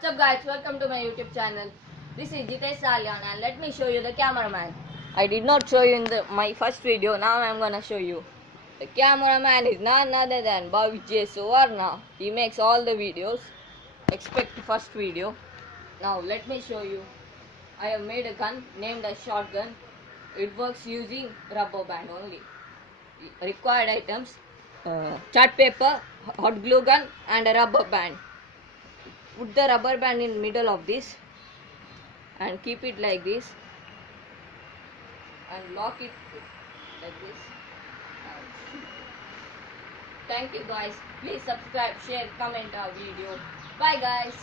What's up guys, welcome to my YouTube channel. This is Jitesh Salyan and let me show you the cameraman. I did not show you in my first video, now I am gonna show you. The cameraman is none other than Bhavij Suvarna. He makes all the videos. Expect the first video. Now let me show you. I have made a gun named as shotgun. It works using rubber band only. Required items: chart paper, hot glue gun and a rubber band. Put the rubber band in the middle of this and keep it like this and lock it like this. Thank you guys. Please subscribe, share, comment our video. Bye guys.